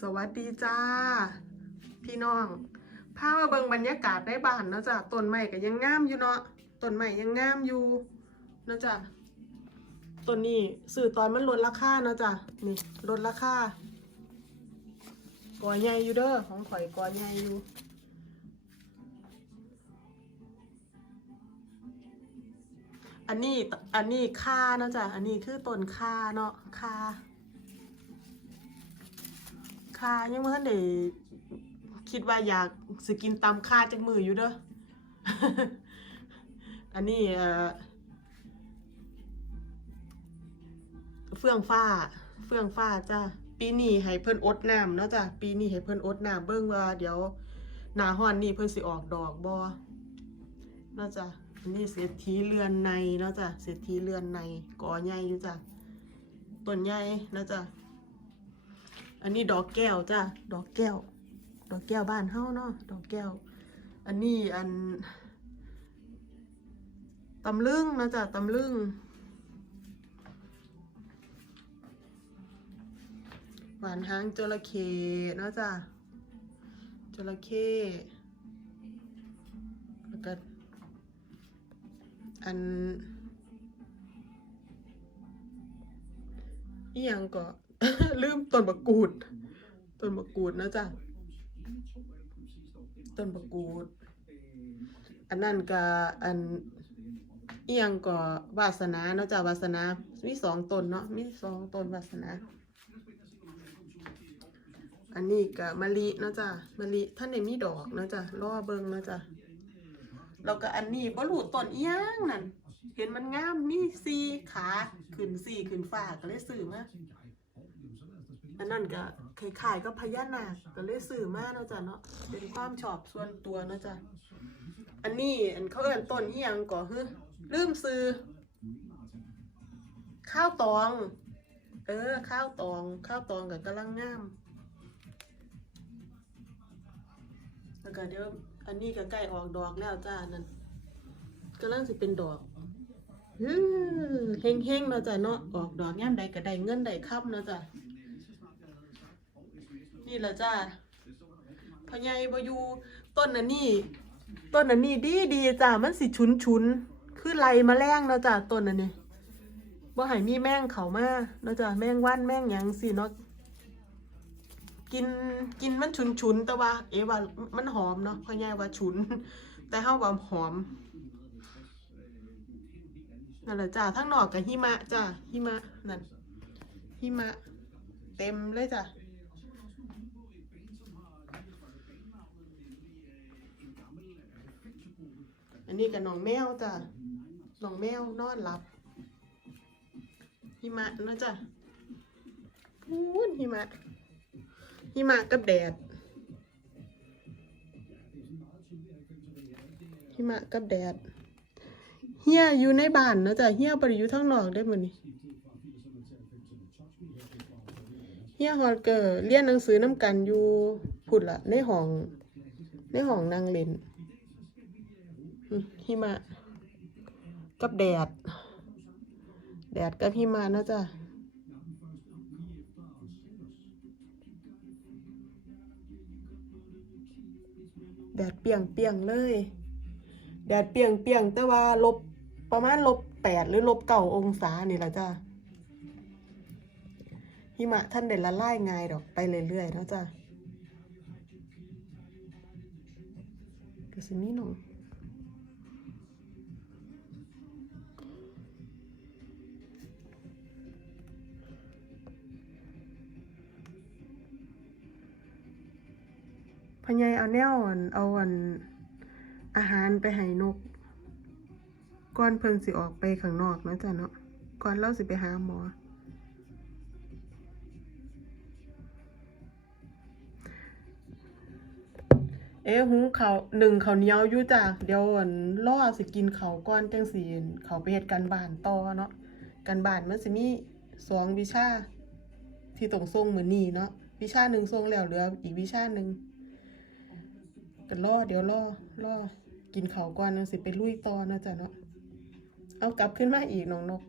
สวัสดีจ้า พี่น้องพามาเบิ่งบรรยากาศในบ้านเนาะจ้ะต้นไม้ก็ยังงามอยู่เนาะต้นไม้ยังงามอยู่เนาะจ้ะต้นนี้ซื้อตอนมันลดราคาเนาะจ้ะนี่ลดราคากอใหญ่อยู่เด้อของข่อยกอใหญ่อยู่อันนี้อันนี้ค่าเนาะจ้ะอันนี้คือต้นค่าเนาะค่าายังไม่ทันได้คิดว่าอยากสกินตำค่าจากมืออยู่เด้อ อันนี้เอ่อเฟื่องฟ้า เฟื่องฟ้าจ้าปีนี้ให้เพิ่นอดน้ำเนาะจ้ะปีนี้ให้เพิ่นอดน้ำเบิ่งว่าเดี๋ยวหนาฮ้อนนี่เพิ่นสิออกดอกบ่เนาะจ้ะอันนี้เศรษฐีเรือนในเนาะจ้ะเศรษฐีเรือนในกอใหญ่อยู่จ้ะต้นใหญ่เนาะจ้ะ อันนี้ดอกแก้วจ้ะดอกแก้ว ดอกแก้วบ้านเฮาเนาะดอกแก้ว อันนี้อันตำลึงนะจ้ะตำลึงหวานหางจระเข้เนาะจ้ะจระเข้แล้วก็อันอีหยังก็ ลืมต้นมะกรูด ต้นมะกรูดนะจ๊ะ ต้นมะกรูด อันนั้นก็อันเอียงก็วาสนาเนาะจ้ะวาสนา มีสองต้นเนาะ มีสองต้นวาสนา อันนี้ก็มะลิเนาะจ้ะมะลิท่านในมีดอกเนาะจ้ะรอเบิงเนาะจ้ะแล้วก็อันนี้บ่รู้ต้นอียงนั่นเห็นมันงามมีสี่ขาขึ้นสี่ขึ้นฟ้าก็เลยซื้อมา อันนั้นก็คล้ายก็พญานาคก็เลยสื่อมาเนาะจ้ะเนาะเป็นความชอบส่วนตัวเนาะจ้ะอันนี้อันเขาเอิ้นต้นอีหยังก่อฮึลืมซื้อข้าวตอง เออ ข้าวตอง ข้าวตองกับกำลังงามแล้วก็เดี๋ยวอันนี้ก็ใกล้ออกดอกแล้วจ้านั่นกำลังสิเป็นดอกฮือเฮงเฮงๆเนาะจ้ะเนาะออกดอกย่ามใดก็ได้เงินได้ค่ำเนาะจ้ะ นี่แหละจ้าพญายบอยู่ต้นอันนี้ต้นอันนี้ดีดีจ้ามันสิชุนชุนๆคือไรมาแรงเนาะจ้าต้นอันนี้บ่ให้มีแมงเขามาเนาะจ้าแมงว่านแมงหยังสิเนาะกินกินมันชุนชุนๆแต่ว่า เอะว่ามันหอมเนาะพญายว่าฉุน แต่เฮาว่าหอมนั่นแหละจ้าทั้งนอกกับหิมะจ้าหิมะนั่นหิมะ เต็มเลยจ้ะ อั นนี้กับน้องแมวจ้ะน้องแมวนอนหลับหิมะนะจ้ะพูนหิมะหิมะกับแดดหิมะกับแดดเฮียอยู่ในบ้านนะจ้ะเฮียบริอยู่ทั้งนอกได้อมื้อนี้เฮียฮอลเกอร์เรียนหนังสือน้ำกันอยู่พุ่นละในห้อง ในห้องนั่งเล่นอืม หิมะ กับแดด แดดกับหิมะเนาะจ้ะแดดเปียงเปียงเลย แดดเปียงเปียงแต่ว่าลบประมาณลบแปดหรือลบเก้าองศานี่แหละจ้ะหิมะท่านเด่นละลายง่ายดอกไปเรื่อยๆเนาะจ้ะก็สิมีหนอง พญายเอาแนวอันเอาอันอาหารไปให้นกก่อนเพิ่นสิออกไปข้างนอกนะจ้ะเนาะก่อนเราสิไปหาหมอ เอ้หุงเขาหนึ่งเขาเนียวอยู่จ้ะเดี๋ยวอันล่อสิกินเขาก่อนจังสิเขาไปเฮ็ดการบ้านต่อเนาะการบ้านมันสิมีสองวิชาที่ต้องส่งเหมือนี้เนาะวิชาหนึ่งส่งแล้วเหลืออีกวิชาหนึ่ง ก็รอเดี๋ยวรอรอกินเขาวก่อนจังสิไปลุยต่อนะจ๊ะเนาะเอากลับขึ้นมาอีกน้องนก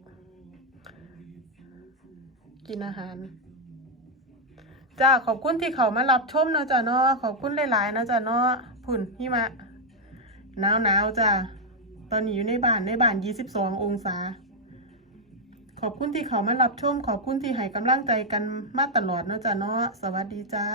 กินอาหารจ้าขอบคุณที่เขามารับชมนะจ้ะเนาะขอบคุณหลายๆนะจ้ะเนาะพุ่นหิมะหนาวหนาวจ้ะตอนนี้อยู่ในบ้านในบ้านยี่สิบสององศา ขอบคุณที่เขามารับชม ขอบคุณที่ให้กำลังใจกันมาตลอดนะจ้ะเนาะสวัสดีจ้า